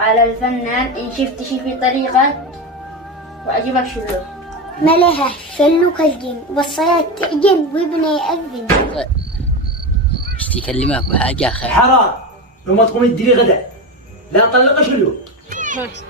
قال الفنان إن شفت شي في طريقك وعجبك شلوك. ملها شلوك الجن والصلاة تعجن وابني يأذن. ايش تكلمك بحاجة خير؟ حرام لو ما تقومي تديري غدا لا طلق شلو.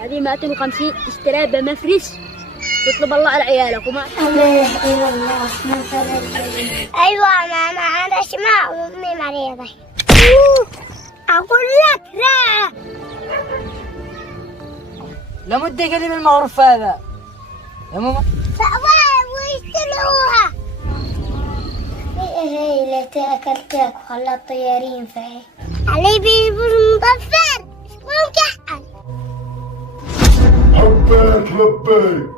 هذه 250 اشتراها بمفرس تطلب الله على عيالك وما لا إله إلا الله من فرج. أيوة ماما أنا شماء وأمي مريضة. أقول لك لا. لابد يكلم المعروف هذا يا ماما. فأوعي ويشتروها. هي اللي تأكلتك وخلى الطيارين فيه. علي بيجيبون مطفر شكون كحل. حبيك لبيك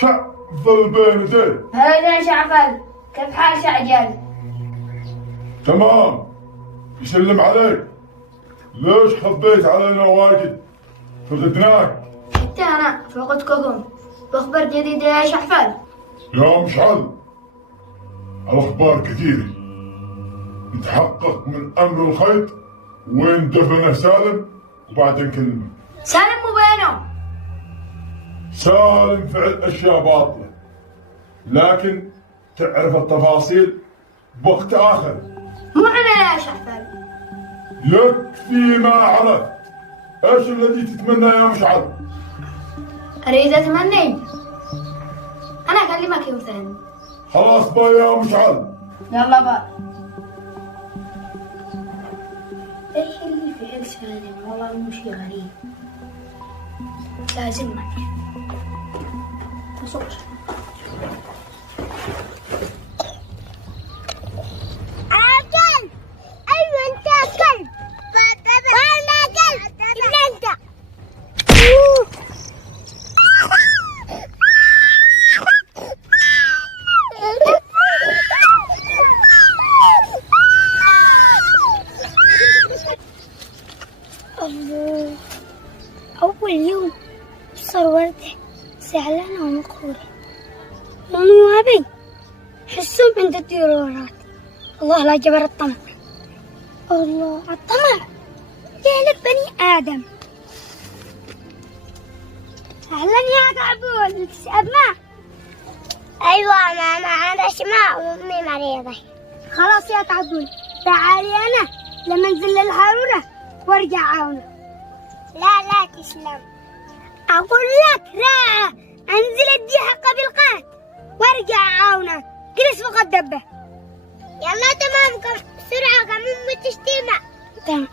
شع ظل بين زين. هذا شعفل كيف حال شعجل؟ تمام يسلم عليك. ليش خبيت علينا واجد؟ فقدناك. حتى أنا فقدتكم بأخبار جديدة يا شعفل. يا مشعل الأخبار كثيرة. يتحقق من أمر الخيط وين دفنه سالم وبعدين كلمه. سالم مو بينه. سالم فعل أشياء باطلة لكن تعرف التفاصيل بوقت آخر. مو أنا يا شعفل. يكفي ما عرفت. ايش الذي تتمنى يا مشعل؟ أريد أتمنى. أنا أكلمك يوم ثاني. خلاص با يا مشعل. يلا بقى. ايش اللي في حق سالم؟ والله مو شي غريب. لازم معي. تصور. أكل. أيوة أنت أكل. وأنا أكل. إلا أنت. الله. أول يوم صار وردة زعلانة ومقهورة. أمي وأبي حسهم عند الديرورات. الله لا جبر الطمع. الله الطمع جهل بني آدم. أهلا يا كعبول تسأب ما. أيوة ماما أنا شماء وأمي مريضة. خلاص يا كعبول تعالي أنا لما انزل الحارورة وارجع عاونه. لا تسلم. أقول لك لا أنزل ادي حقه بالقات وارجع عاونه. جلس فوق الدبة. يلا تمام بسرعة كم أمي تشتينا. تمام.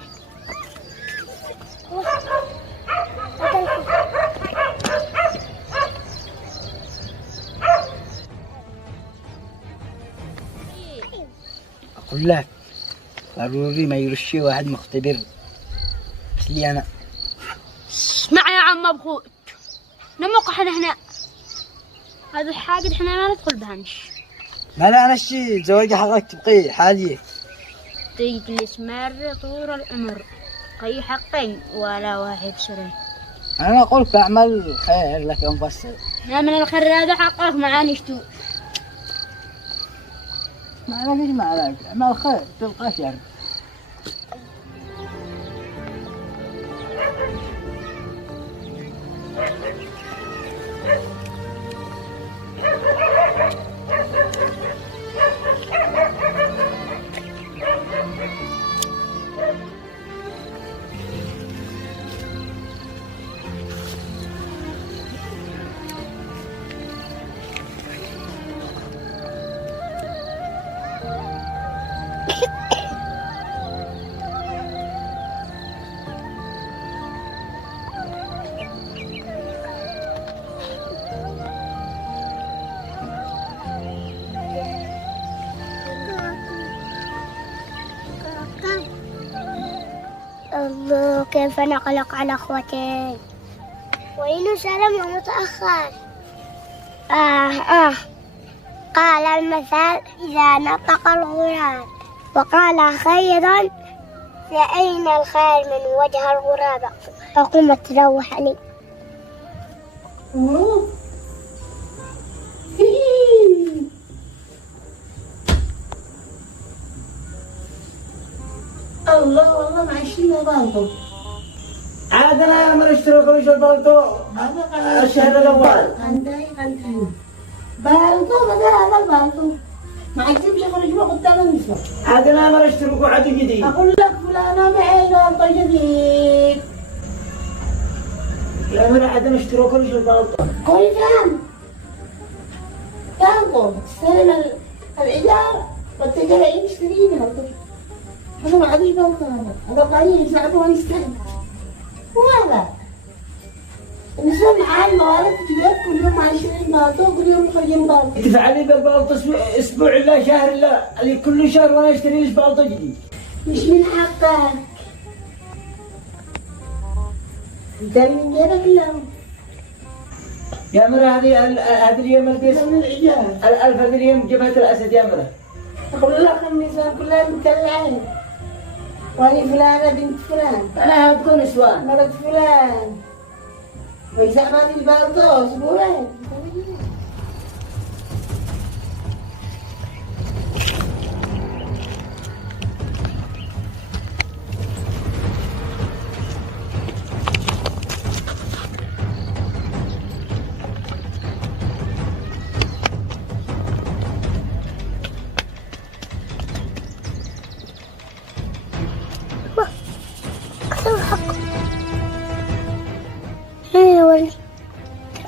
أقول لك ضروري ما يرشي واحد مختبر مثلي أنا. اسمع يا عم أبخوت. نموق احنا هنا. هذا الحاجة احنا ما ندخل بهنش. ما لا أنا الشي زواج حقك تبقي حالي. طيق الاسمر طول العمر. قي حقين ولا واحد سري. أنا أقول أعمل خير لك يوم بس. لا من الخير هذا حقك معاني شتو. ما عليك اعمل خير تلقى شر. الله كيف نقلق على اخوتي. وين سلم متأخر. قال المثل إذا نطق الغراب وقال خيرا فأين الخير من وجه الغراب. فقمت تروحني. الله والله ماشيين برضه. عاد انا يا من اشتري كل شيء البلطو الشهر الاول. بالطو بدل هذا البالطو ما عجبش خرج ما قدام النساء. عاد انا ما اشتري قعد جديد. اقول لك فلانه معي بالطو جديد. يا من عاد انا اشتري كل شيء البلطو. كل كم تستلم الايجار وتجي العيد تشتريني انا ما عنديش بالطو. هذا قليل يساعدوا ونستلم وهذا النساء معاي الموارد تجيب كل يوم 20 بالطو كل يوم خارجين بالطو. ادفع لي بالبلطو اسبوع لا شهر لا اللي كل شهر وانا اشتري لي بلطو جديد. مش من حقك انت من جيبك اليوم. يا مرة هذه اليوم البيس من العيال الألف هذه اليوم جبهة الأسد يا مرة. أقول لك النساء كلها متلعين وأنا فلانة بنت فلان أنا هبكون نسوان. مرت فلان ويزعمني البلطو أسبوعين.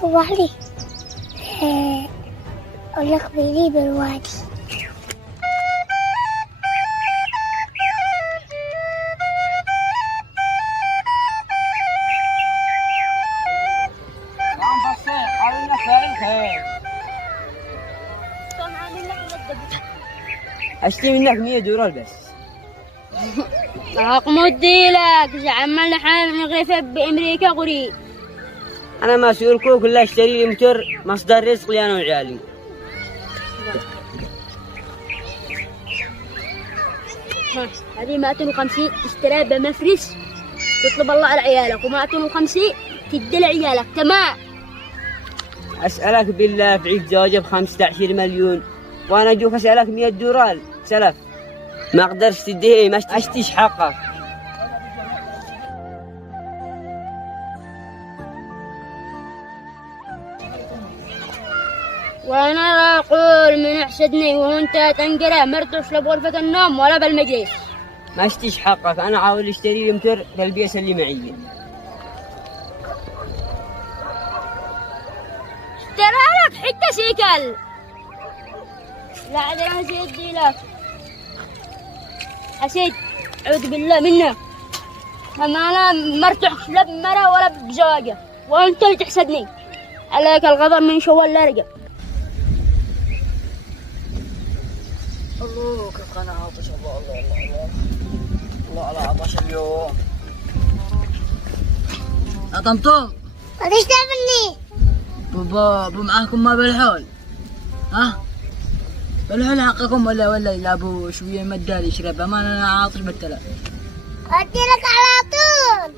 روح لي أقول لك بيلي بالوادي. اشتري منك 100 دولار بس. أقمدي لك عملنا حال نغرفة بأمريكا قريب. أنا مسؤولكم كله اشتري لي موتور مصدر رزق لي أنا وعيالي. هذه 250 اشتراها بمفرش تطلب الله على عيالك، و250 تدي لعيالك. تمام. أسألك بالله في عيد زواجي ب15 مليون وأنا أجوك أسألك 100 دولار سلف ما أقدرش تديه ما أشتيش حقك. وأنا أقول من يحسدني وأنت تنقره مرتوش لا بغرفة النوم ولا بالمجلس. ما اشتيش حقك. أنا عاول اشتري لي موتور للبيس اللي معي. اشترى لك حتة سيكل. لا عاد أنا هسيدي لك حسيد أعوذ بالله منه. أما أنا مرتوح لا بمرة ولا بزواجه وأنت اللي تحسدني. عليك الغضب من شوال لا رجع. الله كيف أنا عاطش. الله الله الله الله على عطش اليوم. يا طمطم ليش تعملني؟ بابا معاكم ما بالحول؟ ها؟ بالحول حقكم ولا يلعبوا شوية مدال يشرب؟ ما أنا عاطش بالتلا. أدي لك على طول.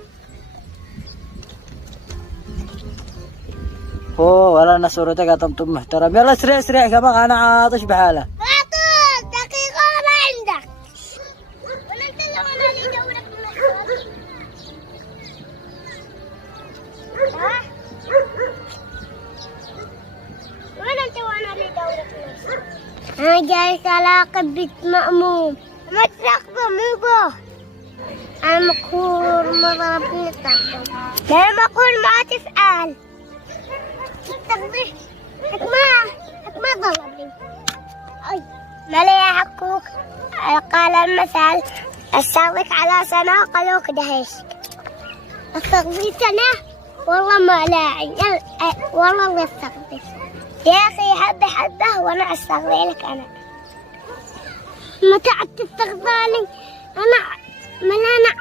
اوه والله انا صورتك يا طمطم محترم. يلا اسرع اسرع كمان انا عاطش بحاله. على طول دقيقة ما عندك. ولا أنت اللي أنا اللي دورك بالمحور. ها؟ ولا أنت وأنا اللي دورك بالمحور. أنا جالس أراقب بيت مأموم. ما تراقبه مو أنا مقهور ما ضربني الطاقة. لا مقهور ما تفعل. حك ما ضربني. أي ما لي حقوق. قال المثل استغرق على سنة قالوك دهشك. استغرق سنة والله ما لاعي والله ما استغرق. يا أخي حبة حبة وأنا أستغرق لك أنا. متى عد تستغرقني أنا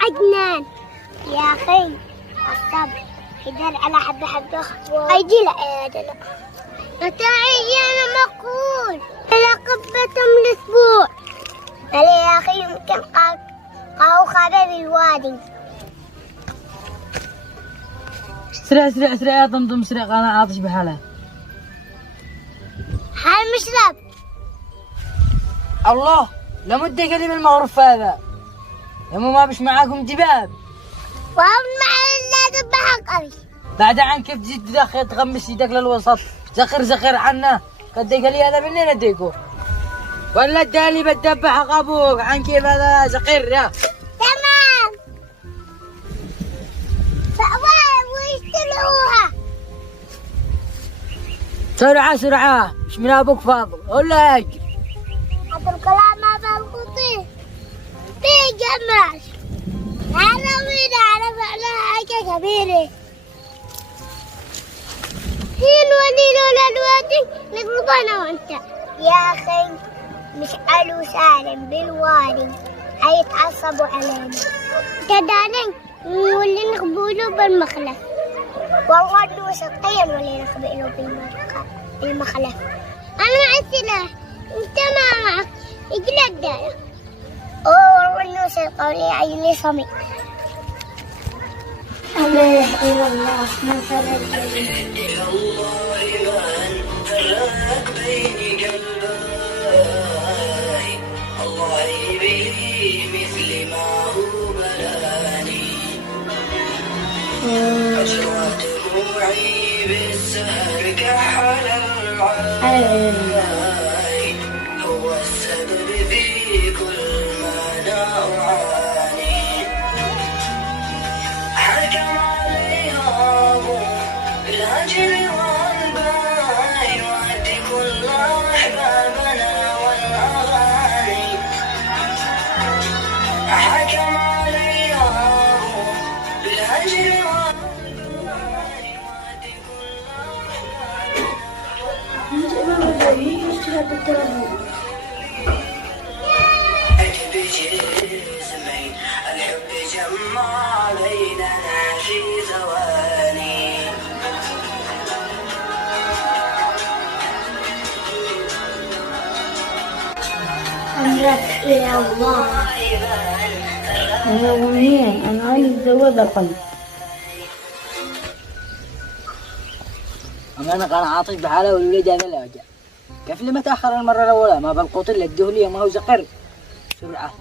عجنان. يا أخي الصبر يدل على حبة حبة أيدي لا متاعي أنا مقول إلى قبتهم الأسبوع. علي يا أخي يمكن قهو خبر الوادي. اسرع اسرع اسرع يا طمطم اسرع انا عاطش بحاله. حال مشرب. الله لمدة قليل المغرف هذا. يا مو ما بش معاكم دباب. وهم مع بعد عن كيف تزيد تدخل تغمس يدك للوسط، زخر عنا. قد قال لي هذا منين اديكو؟ ولا الدالي بتدبح ابوك عن كيف هذا زخر يا. تمام. ويشتروها. سرعة مش من ابوك فاضل ولا اجي. هذا الكلام ما بالخطير. تيجمعش. أنا وين أعرف على حاجة كبيرة. هين وليل ولا الوادي نقلب أنا وأنت. يا أخي مش قالوا سالم بالوالي هيتعصبوا علينا. كدانين نولي نقبله بالمخلف. والله دوس الطير ولي نقبله بالمخلف. أنا مع السلاح أنت ما معك. اجلد الداية. والله النوس القولي عيني صمي. لا إله إلا الله من فرج إلى الله من فرق بين قلبي الله يبي مثل ما هو بلاني أجرى دموعي بالسهر كحل العين هو السبب في كل ما نعاني حكم عليها بالهجر والباي وعد كل أحبابنا والأغاني حكم عليها بالهجر والباي وعد كل أحبابنا أجب جسمي الحب جمع بيننا في ثواني أمرك إلى الله. أنا أغنية أنا عايز أتزوج القلب. انا كان عاطش بحاله والولد هذا لا جاء. كيف لي متاخر المره الاولى؟ ما بالقوط اللي ادوه لي ما هو زقر. سرعه.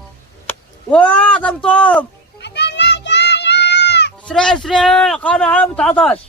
واه طمطم. اسرع قانا على متعطش.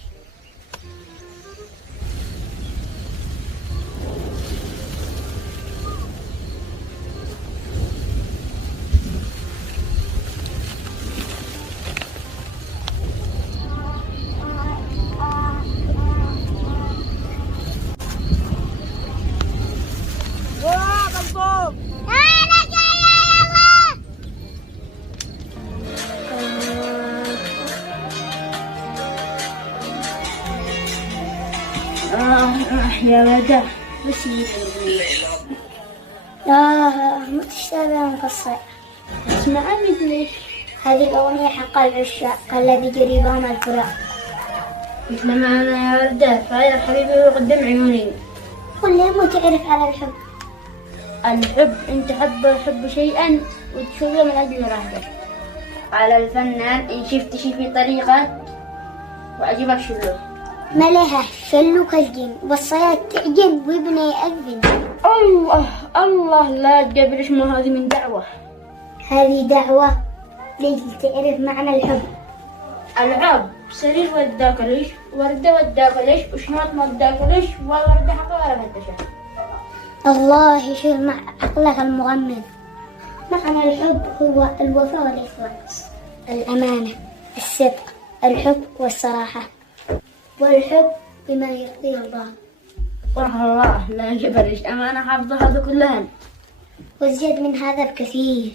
يا وداع بس لا ما تشتغل مقصر. اسمع مثلي هذه الأغنية حق العشاق الذي قريبهم الفراق. مثل ما أنا يا وداع فاير حبيبي وقدم عيوني. قل لي ما تعرف على الحب. الحب أنت حب شيئا وتشوفه من أجل راحتك. على الفنان إن شفت شي في طريقة وعجبك شلوه. ملها شلوك الجن والصياد تعجن وابني يأذن. الله لا تجبرش ما هذه من دعوة. هذه دعوة ليش تعرف معنى الحب. العاب سرير وداك ليش وردة وداك ليش وشماط وداك ليش والوردة حقا ولا فتشة. الله يشير مع عقلك المغمض. معنى الحب هو الوفاء والإخلاص، الأمانة، الصدق، الحب والصراحة، والحب بما يرضي الله. والله لا جبرش أنا حافظة هذا كلها وزيد من هذا بكثير.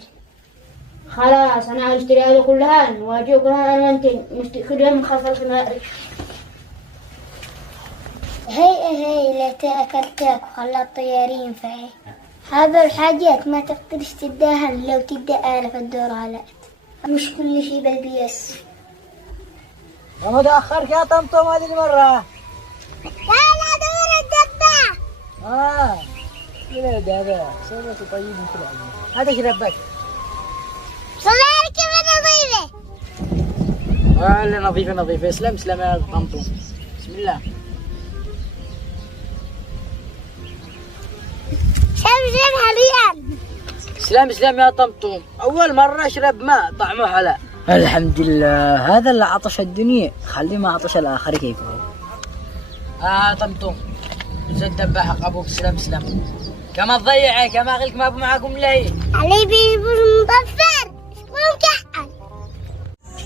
خلاص أنا أشتري هذا كلها وأجيب كلها أنا أنت كلها من خلف الخنارش. هي لا تأكلتك وخلى الطيارين فيه. هذا الحاجات ما تقدرش تداها لو تدى آلف الدور على مش كل شيء بالبيس. ما متاخرك يا طمطم هذه المره. لا دور الدبة. كذا دابا سويت طيب مثل هذا شربك. صغير كيف نظيفة. ولا نظيفة اسلم يا طمطم. بسم الله. شمشم حبيبا. اسلم يا طمطم. اول مرة اشرب ماء طعمه حلا. الحمد لله، هذا اللي عطش الدنيا خليه ما عطش الآخر كيف هو. طمطم زد دباحك أبوك سلام سلام. كما تضيعي كما قلت ما أبو معاكم لي علي بيبر مطفر ممكن.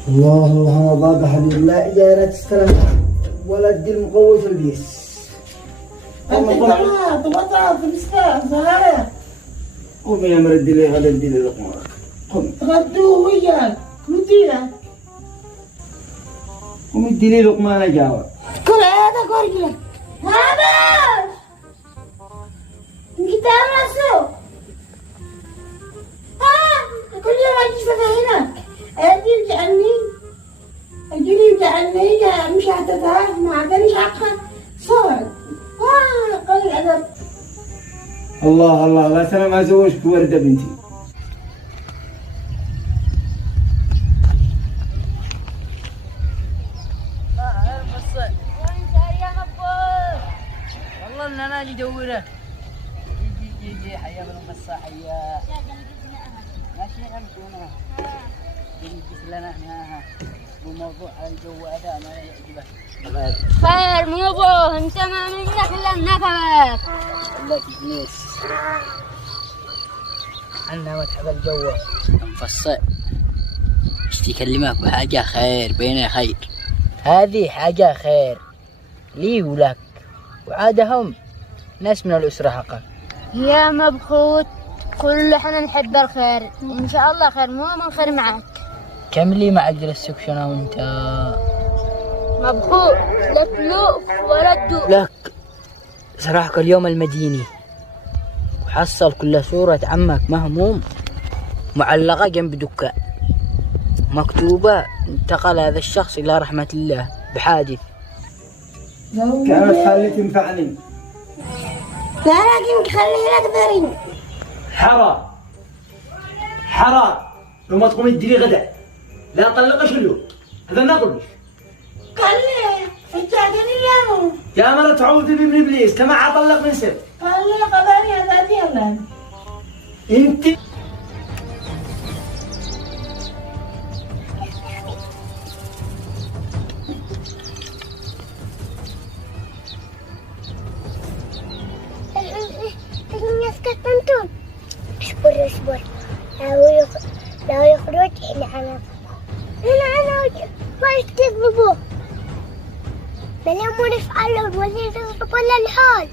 الله الله بابا حبيب لا إجارة تستلم ولا تدي المقوس البيس. قوم يا مرد لي غدا ندي لي لقمة. قوم تغدوه وياك ودينا قوم ادي لي لقمة أنا جاوب. كل هذا كورجلك هذا كتاب راسه كل يوم أجي هناك أجي يرجعني مش هتتعرف ما عندنيش عقل صعد قال الأدب. الله الله لا سلام أزوجك وردة بنتي. والله ان انا اجي ادوره. يجي حيا بالقصه حيا ماشي امشونا يجي لنا هنا وموضوع على الجو هذا ما يعجبه. خير مو ابوه انت ما منك الا النكبات. الله يجنيس عنا ما تحب الجو مفصل. اشتي كلمك بحاجة خير بين خير. هذه حاجة خير لي ولك وعادهم ناس من الأسرة حقا. يا مبخوت كل احنا نحب الخير ان شاء الله خير مو من خير معك. كم لي مع جلسك شنو وانت مبخوت لا تلوف ولا تدوف. لك سراحك اليوم المديني وحصل كل صورة عمك مهموم معلقة جنب دكان مكتوبة انتقل هذا الشخص إلى رحمة الله بحادث. كانت خلي تنفعني. لا لكن خليه لك ذرين حرام لو ما تقومي تديري غدا لا طلقش اليوم. هذا ما اقول لك. قال لي اتجاهني يا يا مرة تعوذي بابن ابليس كما عطلق من سر. قال لي قدري هذا ديالنا انت الناس كتنتون. اصبر لا يخرج هنا ما يستغربوا. بلا ما نفعل ولا الحال.